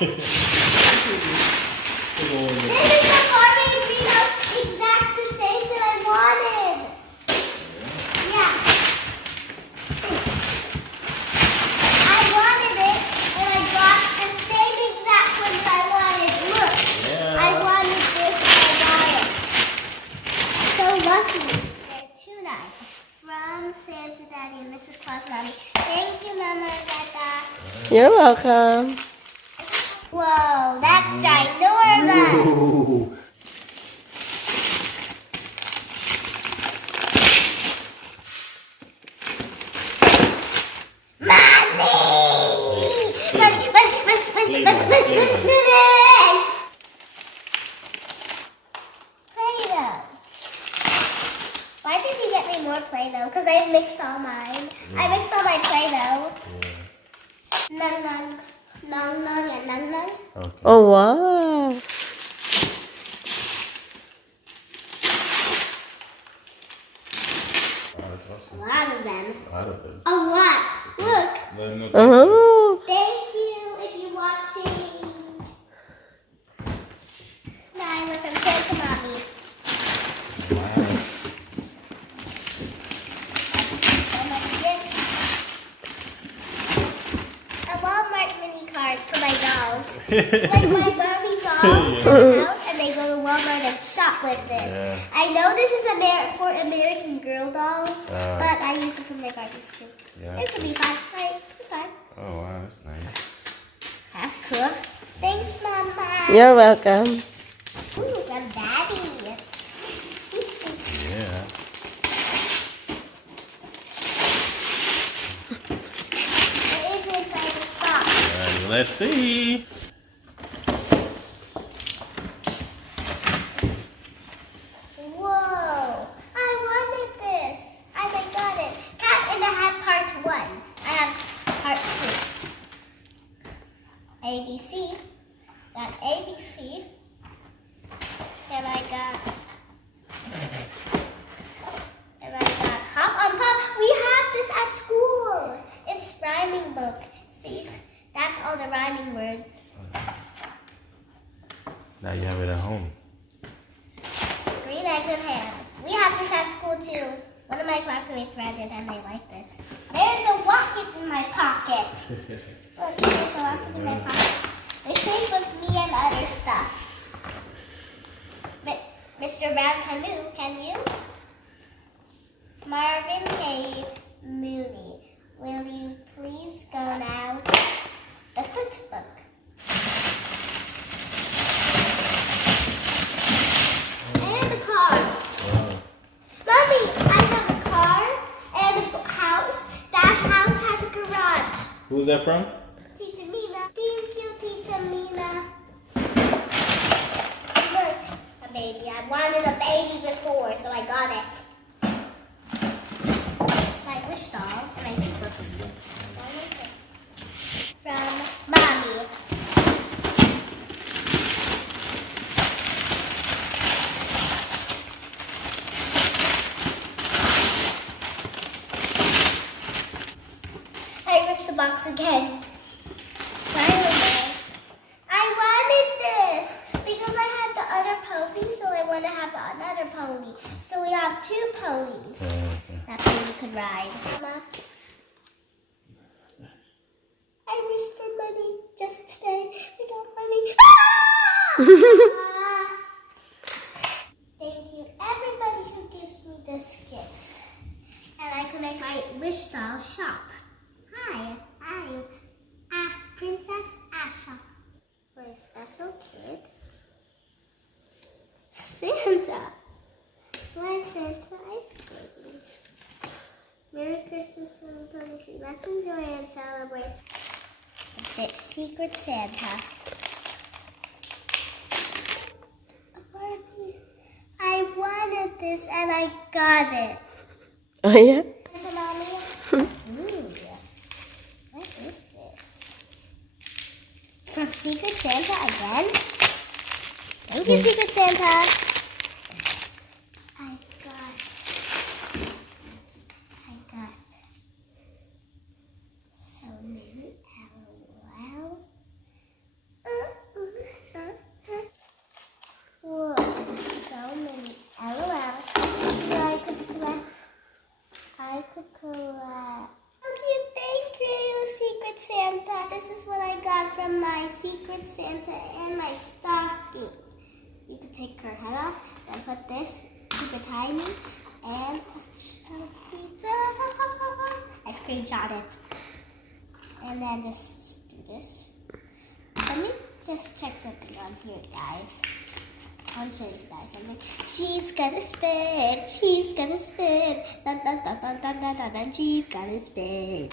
This is the Barbie greenhouse exact the same that I wanted. Yeah. I wanted it and I got the same exact one that I wanted. Look. Yeah. I wanted this and I got it. So lucky. They're too nice. From Santa Daddy and Mrs. Claus Mommy. Thank you, Mama Rebecca. You're welcome. Whoa, that's ginormous. Ooh. Play-Doh. Why did you get me more Play-Doh? Because I mixed all mine. I mixed all my Play-Doh. Nung nung. Nung nung and nung nung. Okay. Oh, wow. Oh, that's awesome. A lot of them. A lot of them. A lot. Look. No, no, thank you. Oh. Thank you if you're watching. Nyla from Santa Mommy. Wow. So much gifts. A Walmart mini card for my dolls. Like my Barbie dolls have a house and they go to Walmart and shop with this. Yeah. I know this is for American Girl dolls, but I use it for my Barbies too. Yeah. It could be fine, right? It's fine. Oh, wow, that's nice. That's cool. Thanks, Mama. You're welcome. Ooh, from Daddy. Yeah. What is inside this box? Let's see. Whoa! I wanted this. I got it. And I have part 1. I have part 2. ABC. Got ABC. And I got Hop on Pop. We have this at school. It's rhyming book. See? That's all the rhyming words. Now you have it at home. Green eggs and ham. We have this at school too. One of my classmates read it and they liked it. There's a rocket in my pocket. Look, there's a rocket in my pocket. They came with me and other stuff. Mr. Brown Canoe, can you? Marvin K. Mooney, will you please go now? The foot book. And a car. Mommy, I have a car and a house. That house has a garage. Who's that from? Tita Mina. Thank you, Tita Mina. Look, a baby. I wanted a baby before, so I got it. My wish doll and my two books. From Mommy. I ripped the box again. Finally. I wanted this because I had the other pony, so I want to have another pony. So we have 2 ponies that baby could ride. Mama, I wish for money just today. I got money. Ah! Thank you, everybody who gives me these gifts. And I can make my wish doll shop. Hi, I'm Princess Asha. For a special kid. Santa. Why Santa ice cream? Merry Christmas, little pony tree. Let's enjoy and celebrate. Secret Santa. Barbie, I wanted this and I got it. Oh, yeah? So, Mommy. Ooh. What is this? From Secret Santa again? Thank you, Secret Santa. I got so many LOL. Secret Santa and my stocking. You can take her head off and put this super tiny and I screenshot it. And then just do this. Let me just check something on here, guys. I want to show you guys something. She's gonna spin. She's gonna spin. Dun, dun, dun, dun, dun, dun, dun, dun. She's gonna spin.